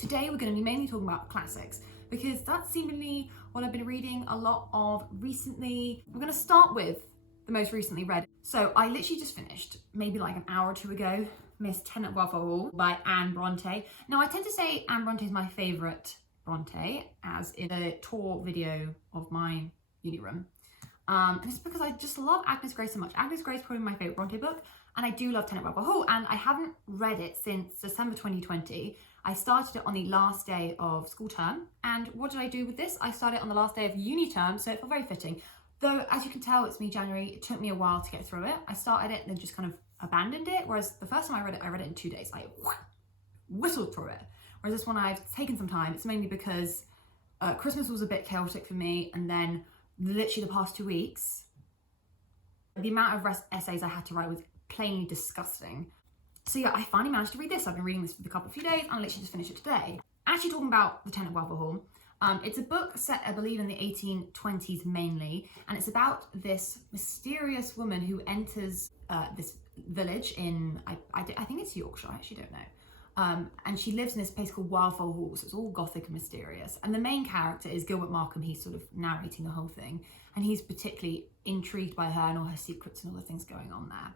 Today we're going to be mainly talking about classics because that's seemingly what I've been reading a lot of recently. We're going to start with the most recently read. So I literally just finished, maybe like an hour or two ago, Miss Tenant, Wallpaper by Anne Bronte. Now I tend to say Anne Bronte is my favourite Bronte, as in a tour video of my uni room. And it's because I just love Agnes Grey so much. Agnes Grey is probably my favourite Bronte book, and I do love Tenant, Wallpaper, and I haven't read it since December 2020. I started it on the last day of school term, and what did I do with this? I started it on the last day of uni term, so it felt very fitting. Though, as you can tell, it's me January. It took me a while to get through it. I started it and then just kind of abandoned it, whereas the first time I read it in 2 days. I whistled through it. Whereas this one I've taken some time. It's mainly because Christmas was a bit chaotic for me, and then literally the past 2 weeks, the amount of essays I had to write was plainly disgusting. So yeah, I finally managed to read this. I've been reading this for a few days and I literally just finished it today. Actually talking about the Tenant, Wallpaper, it's a book set, I believe, in the 1820s mainly, and it's about this mysterious woman who enters this village in, I think it's Yorkshire, I actually don't know. And she lives in this place called Wildfell, so it's all gothic and mysterious. And the main character is Gilbert Markham. He's sort of narrating the whole thing, and he's particularly intrigued by her and all her secrets and all the things going on there.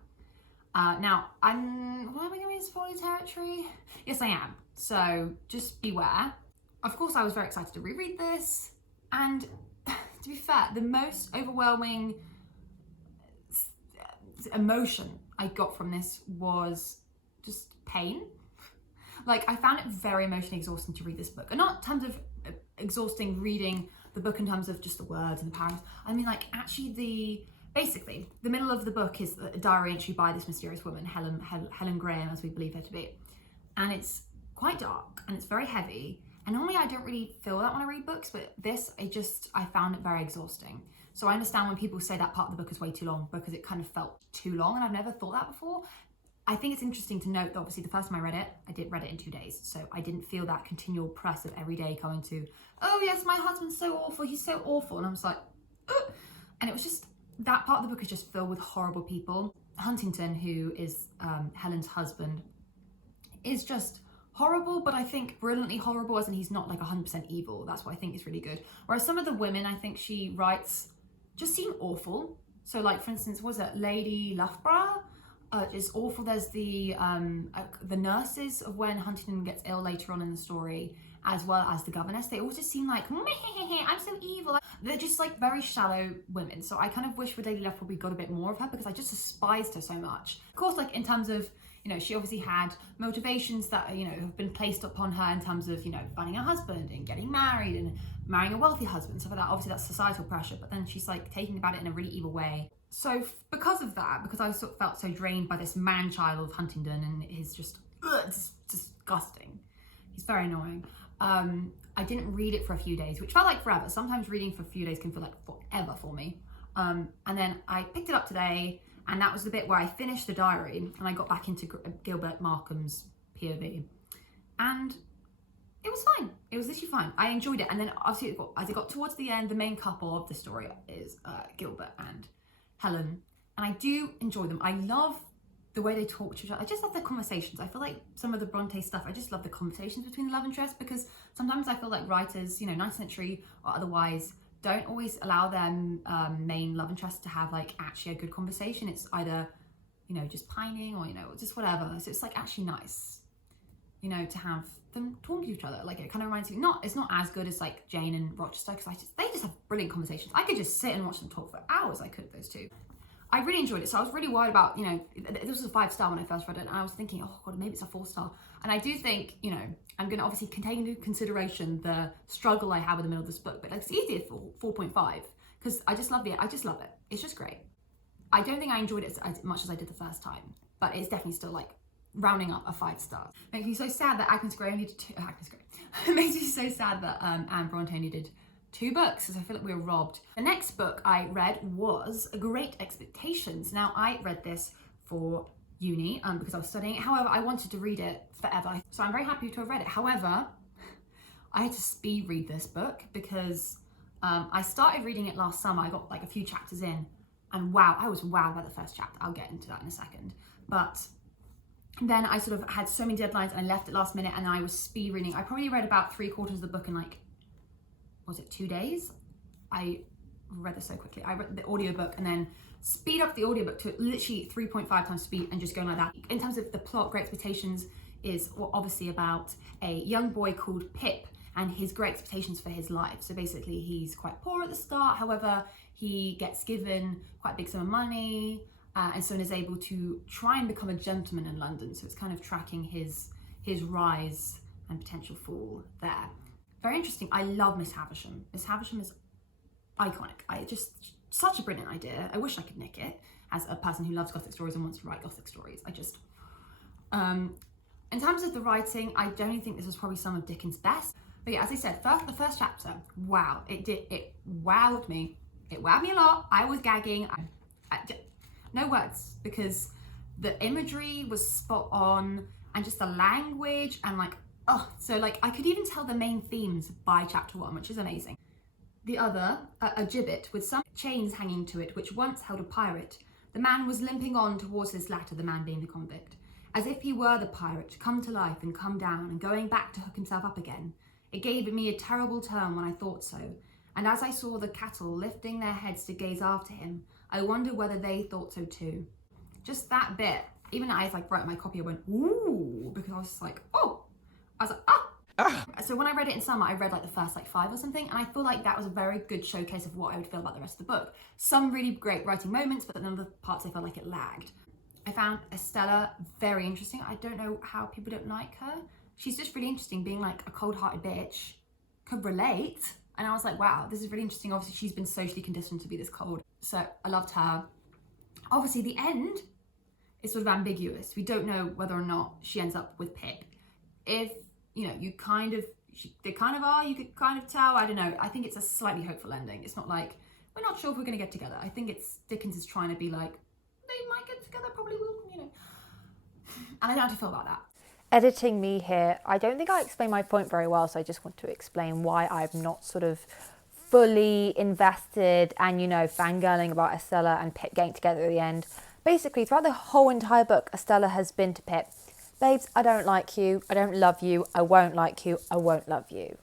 Now, am I going into spoiler territory? Yes, I am. So just beware. Of course, I was very excited to reread this. And to be fair, the most overwhelming emotion I got from this was just pain. Like, I found it very emotionally exhausting to read this book. And not in terms of exhausting reading the book in terms of just the words and the paragraphs. I mean, like, actually basically, the middle of the book is a diary entry by this mysterious woman, Helen Graham, as we believe her to be. And it's quite dark and it's very heavy. And normally I don't really feel that when I read books, but this, I found it very exhausting. So I understand when people say that part of the book is way too long because it kind of felt too long, and I've never thought that before. I think it's interesting to note that obviously the first time I read it in 2 days. So I didn't feel that continual press of every day coming to, oh yes, my husband's so awful, he's so awful. And I was like, ugh. And it was just, that part of the book is just filled with horrible people. Huntington, who is Helen's husband, is just horrible, but I think brilliantly horrible, as in he's not like 100% evil. That's what I think is really good. Whereas some of the women I think she writes just seem awful. So like, for instance, was it Lady Loughborough? Is awful. There's the nurses of when Huntington gets ill later on in the story, as well as the governess. They all just seem like, I'm so evil. They're just like very shallow women. So I kind of wish with Lady Loughborough probably got a bit more of her, because I just despised her so much. Of course, like in terms of, she obviously had motivations that, have been placed upon her in terms of, finding a husband and getting married and marrying a wealthy husband, stuff like that. Obviously that's societal pressure, but then she's like taking about it in a really evil way. So because of that, because I sort of felt so drained by this man-child of Huntington and his just disgusting. He's very annoying. I didn't read it for a few days, which felt like forever. Sometimes reading for a few days can feel like forever for me. And then I picked it up today, and that was the bit where I finished the diary and I got back into Gilbert Markham's POV. And it was fine. It was literally fine. I enjoyed it. And then obviously as it got towards the end, the main couple of the story is Gilbert and Helen, and I do enjoy them. I love the way they talk to each other. I just love their conversations. I feel like some of the Bronte stuff, I just love the conversations between the love interests, because sometimes I feel like writers, 19th century or otherwise, don't always allow their main love interest to have like actually a good conversation. It's either, just pining or, just whatever. So it's like actually nice, to have them talking to each other. Like it kind of reminds me, it's not as good as like Jane and Rochester, because they just have brilliant conversations. I could just sit and watch them talk for hours. I could, those two. I really enjoyed it. So I was really worried about, this was a 5-star when I first read it, and I was thinking, oh God, maybe it's a 4-star. And I do think, I'm going to obviously take into consideration the struggle I have in the middle of this book, but it's easier for 4.5, because I just love it. I just love it. It's just great. I don't think I enjoyed it as much as I did the first time, but it's definitely still like rounding up a 5 stars. Makes me so sad that Agnes Grey only did it makes me so sad that Anne Bronte only did 2 books, because I feel like we were robbed. The next book I read was Great Expectations. Now I read this for uni because I was studying it. However, I wanted to read it forever, so I'm very happy to have read it. However, I had to speed read this book because I started reading it last summer. I got like a few chapters in, and wow, I was wowed by the first chapter. I'll get into that in a second. But then I sort of had so many deadlines and I left it last minute and I was speed reading. I probably read about 3/4 of the book in like, was it 2 days? I read this so quickly. I read the audiobook and then speed up the audiobook to literally 3.5 times speed and just going like that. In terms of the plot, Great Expectations is obviously about a young boy called Pip and his great expectations for his life. So basically he's quite poor at the start, however, he gets given quite a big sum of money and so is able to try and become a gentleman in London. So it's kind of tracking his rise and potential fall there. Very interesting. I love Miss Havisham. Miss Havisham is iconic. Such a brilliant idea. I wish I could nick it as a person who loves Gothic stories and wants to write Gothic stories. In terms of the writing, I don't think this was probably some of Dickens' best. But yeah, as I said, the first chapter, wow, it wowed me. It wowed me a lot. I was gagging. No words, because the imagery was spot on and just the language and like, oh, so like I could even tell the main themes by chapter 1, which is amazing. The other, a gibbet with some chains hanging to it, which once held a pirate. The man was limping on towards this latter, the man being the convict, as if he were the pirate, come to life and come down and going back to hook himself up again. It gave me a terrible turn when I thought so, and as I saw the cattle lifting their heads to gaze after him, I wondered whether they thought so too. Just that bit, even as I wrote my copy, I went, ooh, because I was just like, oh, I was like, ah. So when I read it in summer, I read like the first like 5 or something, and I feel like that was a very good showcase of what I would feel about the rest of the book. Some really great writing moments, but then other parts I felt like it lagged. I found Estella very interesting. I don't know how people don't like her. She's just really interesting, being like a cold-hearted bitch. Could relate. And I was like, wow, this is really interesting. Obviously, she's been socially conditioned to be this cold. So I loved her. Obviously, the end is sort of ambiguous. We don't know whether or not she ends up with Pip. If, you know, they kind of are, you could kind of tell. I don't know. I think it's a slightly hopeful ending. It's not like, we're not sure if we're going to get together. I think Dickens is trying to be like, they might get together, probably will, you know. And I don't know how to feel about that. Editing me here, I don't think I explained my point very well, so I just want to explain why I'm not sort of fully invested and, you know, fangirling about Estella and Pip getting together at the end. Basically, throughout the whole entire book, Estella has been to Pip, babes, I don't like you, I don't love you, I won't like you, I won't love you.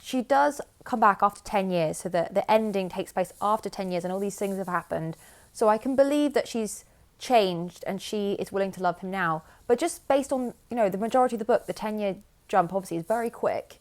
She does come back after 10 years, so the ending takes place after 10 years and all these things have happened. So I can believe that she's changed and she is willing to love him now. But just based on, you know, the majority of the book, the 10-year jump obviously is very quick.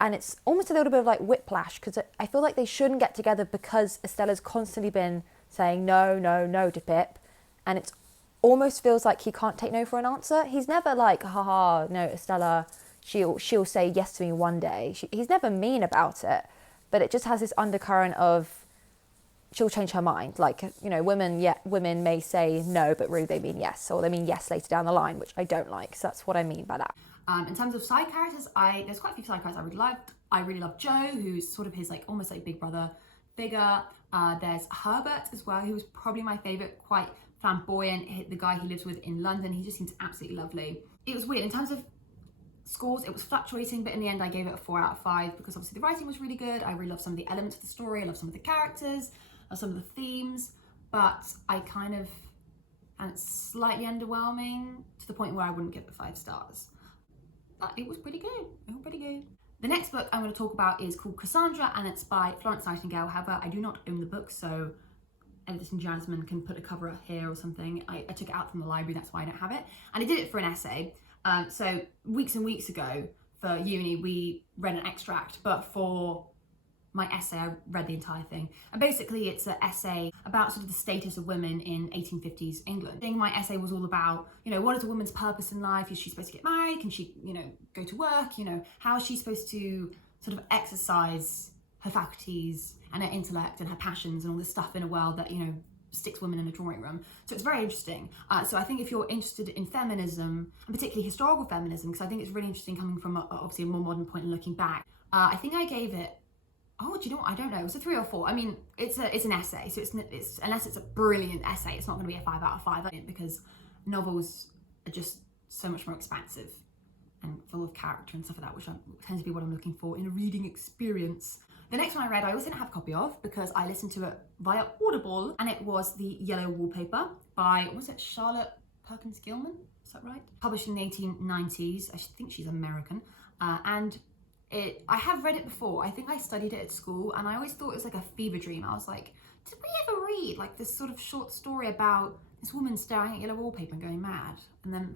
And it's almost a little bit of like whiplash, because I feel like they shouldn't get together because Estella's constantly been saying no, no, no to Pip. And it almost feels like he can't take no for an answer. He's never like, haha, no, Estella, she'll say yes to me one day. He's never mean about it. But it just has this undercurrent of, she'll change her mind. Like, you know, women may say no, but really they mean yes, or they mean yes later down the line, which I don't like. So that's what I mean by that. In terms of side characters, there's quite a few side characters I really liked. I really love Joe, who's sort of his like almost like big brother figure. There's Herbert as well, who was probably my favourite, quite flamboyant, the guy he lives with in London. He just seems absolutely lovely. It was weird in terms of scores, it was fluctuating, but in the end I gave it a 4 out of 5 because obviously the writing was really good. I really love some of the elements of the story, I love some of the characters, some of the themes, but and it's slightly underwhelming to the point where I wouldn't give it 5 stars. But it was pretty good. The next book I'm going to talk about is called Cassandra, and it's by Florence Nightingale. However, I do not own the book, so editing Jasmine can put a cover up here or something. I took it out from the library, that's why I don't have it. And I did it for an essay. So weeks and weeks ago for uni, we read an extract, but for my essay, I read the entire thing. And basically it's an essay about sort of the status of women in 1850s England. I think my essay was all about, you know, what is a woman's purpose in life? Is she supposed to get married? Can she, you know, go to work? You know, how is she supposed to sort of exercise her faculties and her intellect and her passions and all this stuff in a world that, you know, sticks women in a drawing room. So it's very interesting. So I think if you're interested in feminism, and particularly historical feminism, because I think it's really interesting coming from obviously a more modern point and looking back, I think I gave it, oh, do you know what? I don't know. It was a 3 or 4. I mean, it's an essay, so it's unless it's a brilliant essay, it's not going to be a 5 out of 5 because novels are just so much more expansive and full of character and stuff like that, which tends to be what I'm looking for in a reading experience. The next one I read, I also didn't have a copy of because I listened to it via Audible, and it was The Yellow Wallpaper by, was it Charlotte Perkins Gilman? is that right? Published in the 1890s. I think she's American. And I have read it before. I think I studied it at school, and I always thought it was like a fever dream. I was like, did we ever read like this sort of short story about this woman staring at yellow wallpaper and going mad? And then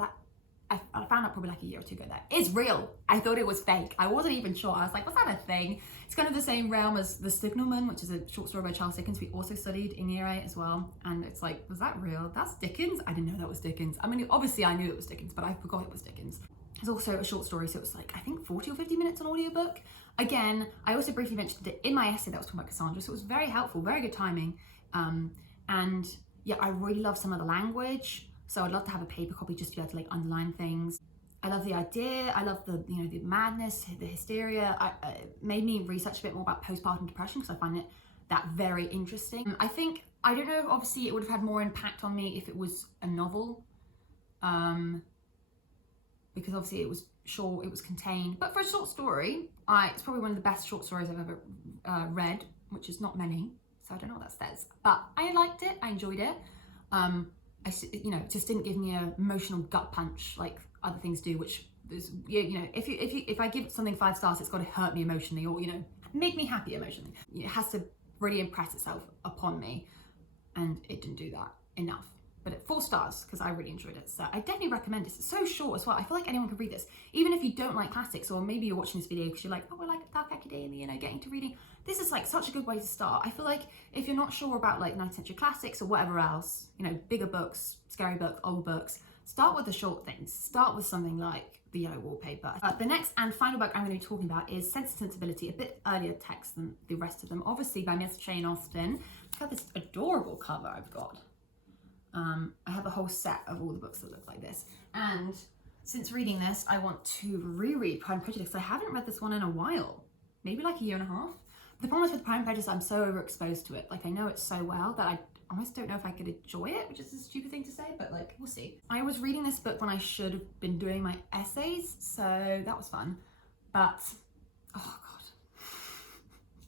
I found out probably like a year or two ago that it's real. I thought it was fake. I wasn't even sure. I was like, was that a thing? It's kind of the same realm as The Signalman, which is a short story by Charles Dickens we also studied in year 8 as well. And it's like, was that real? That's Dickens? I didn't know that was Dickens. I mean, obviously I knew it was Dickens, but I forgot it was Dickens. It's also a short story, so it was like, I think 40 or 50 minutes on audiobook. Again, I also briefly mentioned it in my essay that was talking about Cassandra, so it was very helpful, very good timing. And yeah, I really love some of the language, so I'd love to have a paper copy just to be able to like underline things. I love the idea, I love the, you know, the madness, the hysteria. It made me research a bit more about postpartum depression because I find that very interesting. I think, I don't know, obviously it would have had more impact on me if it was a novel. Because obviously it was short, it was contained. But for a short story, it's probably one of the best short stories I've ever read, which is not many, so I don't know what that says. But I liked it, I enjoyed it. You know, it just didn't give me an emotional gut punch like other things do, which is, you know, if I give something 5 stars, it's got to hurt me emotionally, or, you know, make me happy emotionally. It has to really impress itself upon me, and it didn't do that enough. But at 4 stars, because I really enjoyed it. So I definitely recommend it. It's so short as well. I feel like anyone could read this. Even if you don't like classics, or maybe you're watching this video because you're like, oh, I like dark academia, you know, getting to reading. This is like such a good way to start. I feel like if you're not sure about like 19th century classics or whatever else, you know, bigger books, scary books, old books, start with the short things. Start with something like The Yellow Wallpaper. The next and final book I'm going to be talking about is Sensibility, a bit earlier text than the rest of them, obviously by Miss Jane Austen. Look at this adorable cover I've got. I have a whole set of all the books that look like this. And since reading this, I want to reread Pride and Prejudice. I haven't read this one in a while, maybe like a year and a half. The problem is with Pride and Prejudice, I'm so overexposed to it. Like, I know it so well that I almost don't know if I could enjoy it, which is a stupid thing to say, but like, we'll see. I was reading this book when I should have been doing my essays, so that was fun. But, oh God,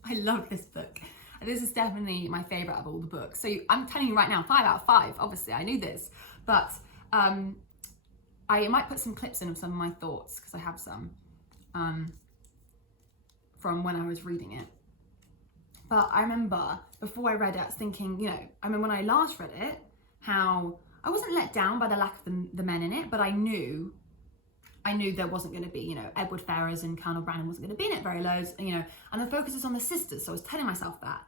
I love this book. This is definitely my favourite of all the books. So I'm telling you right now, 5 out of 5, obviously, I knew this. But I might put some clips in of some of my thoughts, because I have some, from when I was reading it. But I remember, before I read it, I was thinking, you know, I remember when I last read it, how I wasn't let down by the lack of the men in it, but I knew there wasn't going to be, you know, Edward Ferrars and Colonel Brandon wasn't going to be in it very loads, you know, and the focus is on the sisters, so I was telling myself that.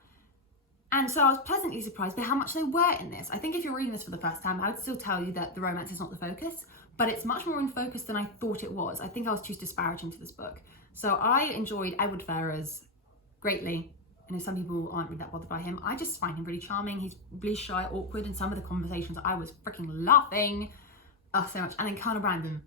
And so I was pleasantly surprised by how much they were in this. I think if you're reading this for the first time, I would still tell you that the romance is not the focus, but it's much more in focus than I thought it was. I think I was too disparaging to this book. So I enjoyed Edward Ferrars greatly. I know some people aren't really that bothered by him. I just find him really charming. He's really shy, awkward, and some of the conversations I was freaking laughing so much. And then Colonel Brandon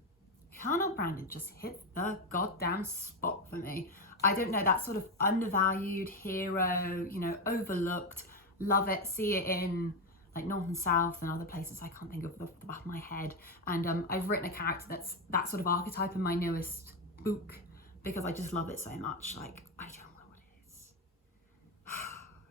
just hit the goddamn spot for me. I don't know, that sort of undervalued hero, you know, overlooked, love it, see it in like North and South and other places I can't think of off the back of my head. And I've written a character that's that sort of archetype in my newest book because I just love it so much. Like, I don't know what it is.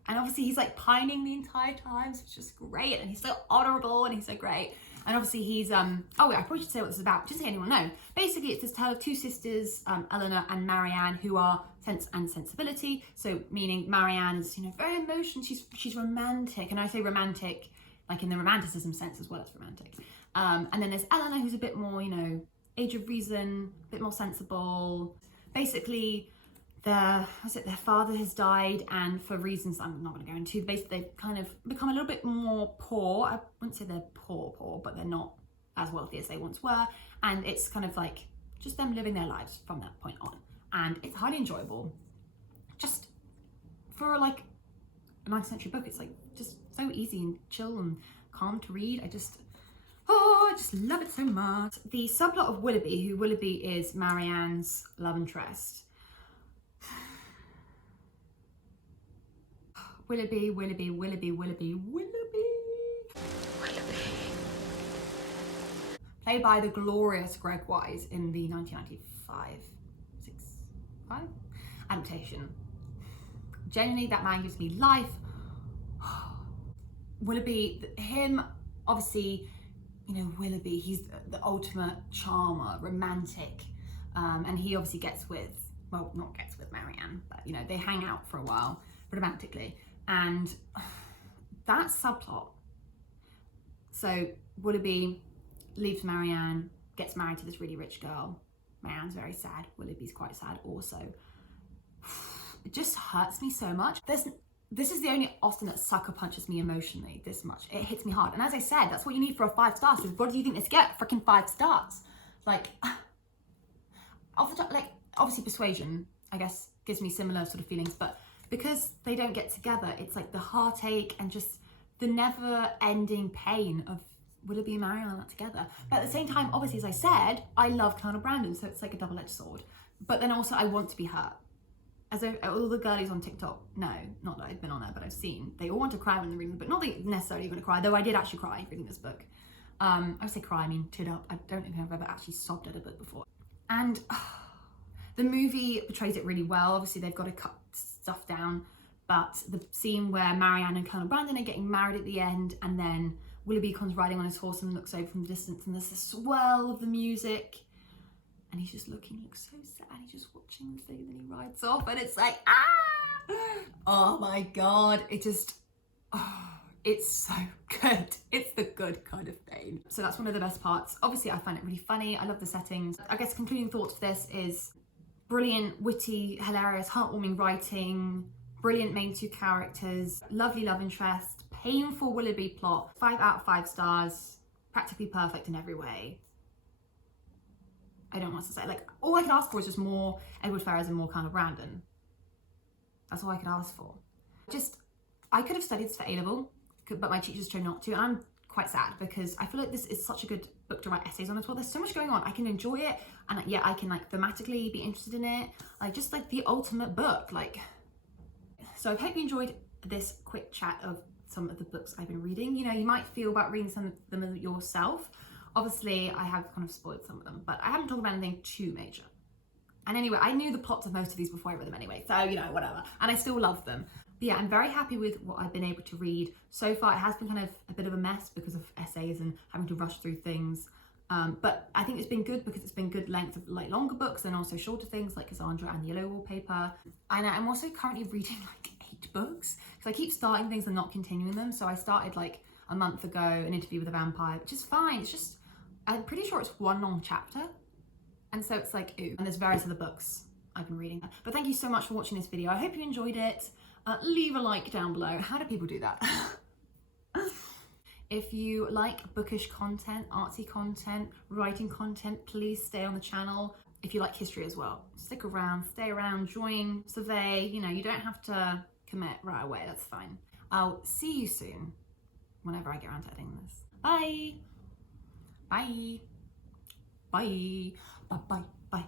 And obviously he's like pining the entire time, so it's just great. And he's so honorable and he's so great. And obviously he's, oh wait, I probably should say what this is about, just so anyone know. Basically, it's this tale of 2 sisters, Eleanor and Marianne, who are Sense and Sensibility. So meaning Marianne is, you know, very emotional, she's romantic. And I say romantic, like in the romanticism sense as well as romantic. And then there's Eleanor, who's a bit more, you know, age of reason, a bit more sensible. Basically, their father has died, and for reasons I'm not going to go into, basically they've kind of become a little bit more poor. I wouldn't say they're poor, but they're not as wealthy as they once were, and it's kind of like just them living their lives from that point on, and it's highly enjoyable. Just for like a 19th century book, it's like just so easy and chill and calm to read. I just love it so much. The subplot of Willoughby, who Willoughby is Marianne's love interest. Willoughby. Played by the glorious Greg Wise in the 1995 adaptation. Genuinely, that man gives me life. Willoughby, him, obviously, you know, Willoughby, he's the ultimate charmer, romantic, and he obviously gets with, well, not gets with Marianne, but you know, they hang out for a while romantically, and that subplot. So Willoughby leaves Marianne, gets married to this really rich girl. Marianne's very sad. Willoughby's quite sad also. It just hurts me so much. This is the only Austen that sucker punches me emotionally this much. It hits me hard. And as I said, that's what you need for a 5 stars. So what do you think this get? Freaking 5 stars. Like, off the top, like, obviously Persuasion, I guess, gives me similar sort of feelings, but because they don't get together, it's like the heartache and just the never-ending pain of Willoughby and Marianne are not together. But at the same time, obviously, as I said, I love Colonel Brandon, so it's like a double-edged sword. But then also, I want to be hurt. As all the girlies on TikTok, no, not that I've been on there, but I've seen, they all want to cry when they're reading the book. Not that you're necessarily going to cry, though I did actually cry reading this book. I would say cry, I mean teared up. I don't think I've ever actually sobbed at a book before. And the movie portrays it really well. Obviously, they've got to cut stuff down, but the scene where Marianne and Colonel Brandon are getting married at the end, and then Willoughby comes riding on his horse and looks over from the distance, and there's the swell of the music. And he's just looking, he looks so sad. He's just watching the thing, and then he rides off, and it's like, ah! Oh my God. It just, oh, it's so good. It's the good kind of pain. So that's one of the best parts. Obviously, I find it really funny. I love the settings. I guess concluding thoughts for this is brilliant, witty, hilarious, heartwarming writing, brilliant main 2 characters, lovely love interest, painful Willoughby plot, 5 out of 5 stars, practically perfect in every way. I don't want to say, like, all I could ask for is just more Edward Ferrars and more Colonel Brandon. That's all I could ask for. I could have studied this for A-level, but my teachers chose not to, and I'm quite sad because I feel like this is such a good book to write essays on as well. There's so much going on. I can enjoy it, and yeah, I can like thematically be interested in it. Like, just like the ultimate book. Like, so I hope you enjoyed this quick chat of some of the books I've been reading. You know, you might feel about reading some of them yourself. Obviously, I have kind of spoiled some of them, but I haven't talked about anything too major. And anyway, I knew the plots of most of these before I read them anyway, so, you know, whatever. And I still love them. But yeah, I'm very happy with what I've been able to read. So far, it has been kind of a bit of a mess because of essays and having to rush through things. But I think it's been good because it's been good length of like longer books and also shorter things like Cassandra and Yellow Wallpaper. And I'm also currently reading like 8 books because I keep starting things and not continuing them. So I started like a month ago An Interview with a Vampire, which is fine. It's just, I'm pretty sure it's 1 long chapter. And so it's like, ooh. And there's various other books I've been reading. But thank you so much for watching this video. I hope you enjoyed it. Leave a like down below. How do people do that? If you like bookish content, artsy content, writing content, please stay on the channel. If you like history as well, stick around, stay around, join, survey. You know, you don't have to commit right away. That's fine. I'll see you soon whenever I get around to editing this. Bye. Bye. Bye. Bye. Bye. Bye.